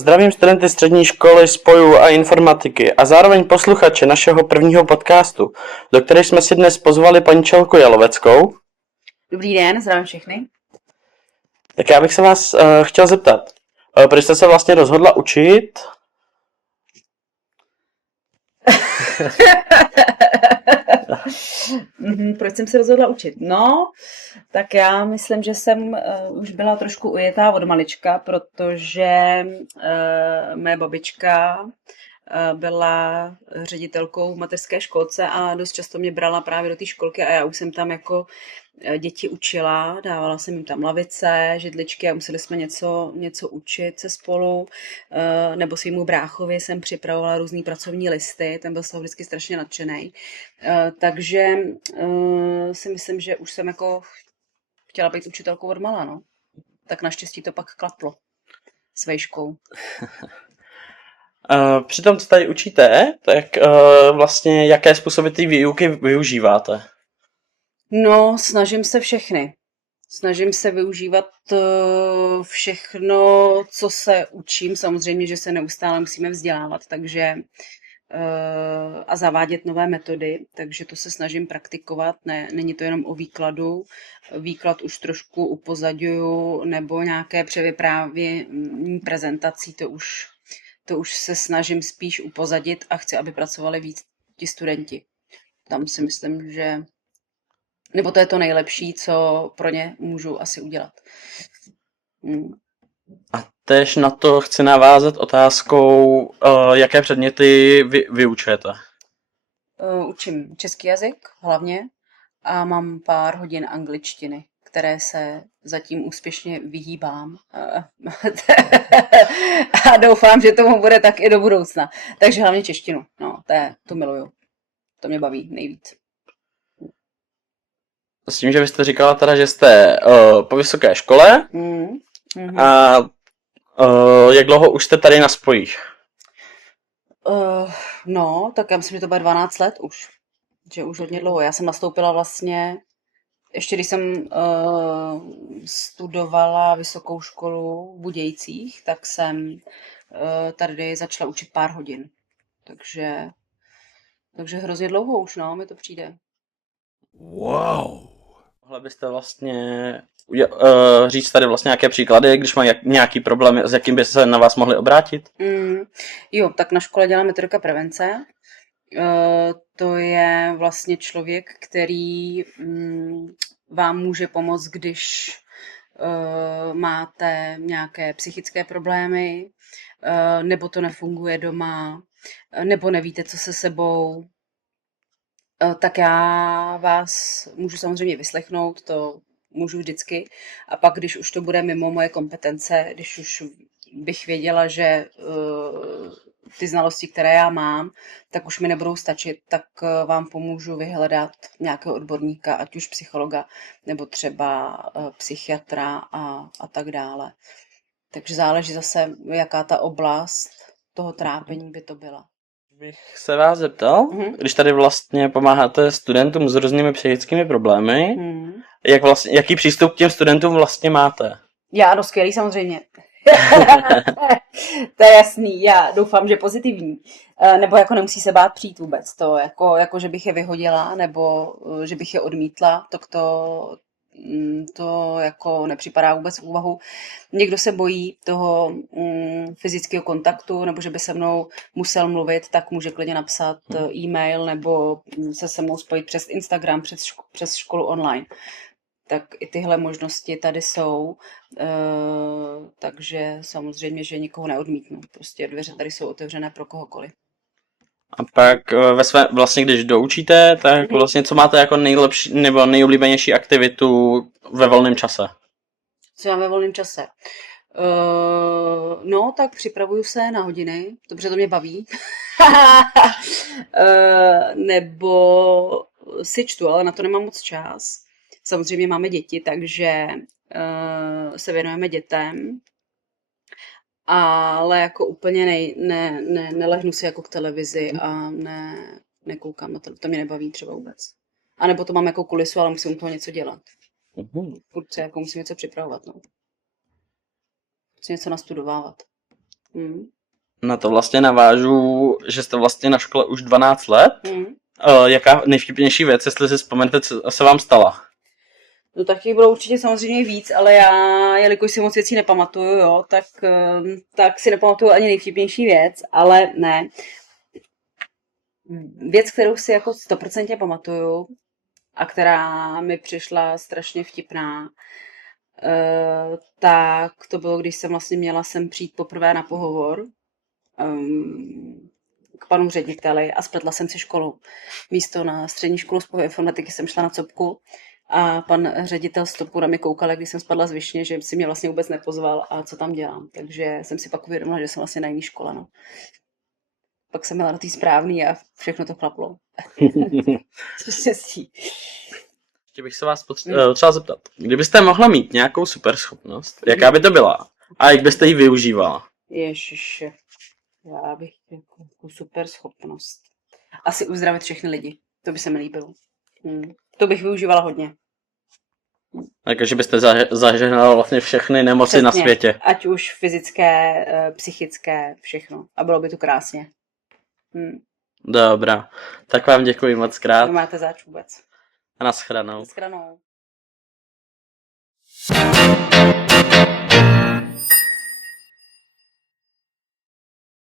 Zdravím studenty střední školy spojů a informatiky a zároveň posluchače našeho prvního podcastu, do které jsme si dnes pozvali paní Čelku Jaloveckou. Dobrý den, zdravím všechny. Tak já bych se vás chtěl zeptat, proč jste se vlastně rozhodla učit? Proč jsem se rozhodla učit? No, tak já myslím, že jsem už byla trošku ujetá od malička, protože mé babička byla ředitelkou v mateřské školce a dost často mě brala právě do té školky a já už jsem tam jako děti učila, dávala jsem jim tam lavice, židličky a museli jsme něco učit se spolu, nebo svýmu bráchovi jsem připravovala různý pracovní listy, ten byl z toho vždycky strašně nadšenej. Takže si myslím, že už jsem jako chtěla být učitelkou od mala, no. Tak naštěstí to pak klaplo s vejškou. Při tom, co tady učíte, tak vlastně jaké způsoby té výuky využíváte? No, snažím se všechny. Snažím se využívat všechno, co se učím. Samozřejmě, že se neustále musíme vzdělávat, takže a zavádět nové metody, takže to se snažím praktikovat. Není to jenom o výkladu. Výklad už trošku upozaďuju, nebo nějaké převyprávění prezentací, to už se snažím spíš upozadit a chci, aby pracovali víc ti studenti. Tam si myslím, že nebo to je to nejlepší, co pro ně můžu asi udělat. A též na to chci navázat otázkou, jaké předměty vyučujete? Učím český jazyk hlavně a mám pár hodin angličtiny, které se zatím úspěšně vyhýbám. A doufám, že tomu bude tak i do budoucna. Takže hlavně češtinu. No, to miluju. To mě baví nejvíc. S tím, že byste říkala teda, že jste po vysoké škole a jak dlouho už jste tady na spojích? No, tak já myslím, že to bude 12 let už. Že už hodně dlouho. Já jsem nastoupila vlastně, ještě když jsem studovala vysokou školu v Budějcích, tak jsem tady začala učit pár hodin. Takže hrozně dlouho už, no, mi to přijde. Wow. Mohla byste vlastně říct tady vlastně nějaké příklady, když má nějaký problém, s jakým by se na vás mohli obrátit? Jo, tak na škole dělám metodika prevence. To je vlastně člověk, který vám může pomoct, když máte nějaké psychické problémy, nebo to nefunguje doma, nebo nevíte, co se sebou. Tak já vás můžu samozřejmě vyslechnout, to můžu vždycky. A pak, když už to bude mimo moje kompetence, když už bych věděla, že ty znalosti, které já mám, tak už mi nebudou stačit, tak vám pomůžu vyhledat nějakého odborníka, ať už psychologa, nebo třeba psychiatra a tak dále. Takže záleží zase, jaká ta oblast toho trápení by to byla. Bych se vás zeptal, když tady vlastně pomáháte studentům s různými psychickými problémy, jaký přístup k těm studentům vlastně máte? Já, no skvělý samozřejmě. To je jasný, já doufám, že pozitivní. Nebo jako nemusí se bát přijít vůbec. To jako že bych je vyhodila, nebo že bych je odmítla, to jako nepřipadá vůbec v úvahu. Někdo se bojí toho fyzického kontaktu, nebo že by se mnou musel mluvit, tak může klidně napsat e-mail, nebo se mnou spojit přes Instagram, přes školu online. Tak i tyhle možnosti tady jsou, takže samozřejmě, že nikoho neodmítnu. Prostě dveře tady jsou otevřené pro kohokoliv. A pak vlastně, když doučíte, tak vlastně co máte jako nejlepší nebo nejoblíbenější aktivitu ve volném čase? Co mám ve volném čase? No, tak připravuju se na hodiny, dobře, to mě baví. Nebo si čtu, ale na to nemám moc čas. Samozřejmě máme děti, takže se věnujeme dětem. Ale jako úplně nelehnu si jako k televizi a nekoukám na to mě nebaví třeba vůbec. A nebo to mám jako kulisu, ale musím u toho něco dělat. Furt jako musím něco připravovat, no. Musím něco nastudovávat. Mm. Na to vlastně navážu, že jste vlastně na škole už 12 let. Mm. Jaká nejvtipnější věc, jestli si vzpomenete, co se vám stala? No tak jich bylo určitě samozřejmě víc, ale já, jelikož si moc věcí nepamatuju, jo, tak si nepamatuju ani nejvtipnější věc, ale ne. Věc, kterou si jako 100% pamatuju a která mi přišla strašně vtipná, tak to bylo, když jsem vlastně měla sem přijít poprvé na pohovor k panu řediteli a spletla jsem si školu. Místo na střední školu spolu informatiky jsem šla na COPku a pan ředitel z COPku na mě koukal, když jsem spadla z višně, že si mě vlastně vůbec nepozval a co tam dělám. Takže jsem si pak uvědomila, že jsem vlastně na jiný škole. No. Pak jsem měla na tý správný a všechno to klaplo. Štěstí. Ještě bych se vás třeba zeptat. Kdybyste mohla mít nějakou superschopnost, jaká by to byla? A jak byste ji využívala? Ježiši, já bych jako super schopnost. Asi uzdravit všechny lidi. To by se mi líbilo. To bych využívala hodně. Takže byste zažehnala vlastně všechny nemoci Přesně. na světě. Ať už fyzické, psychické, všechno. A bylo by to krásně. Dobrá. Tak vám děkuji moc krát. Nemáte zač vůbec. A nashledanou. Nashledanou.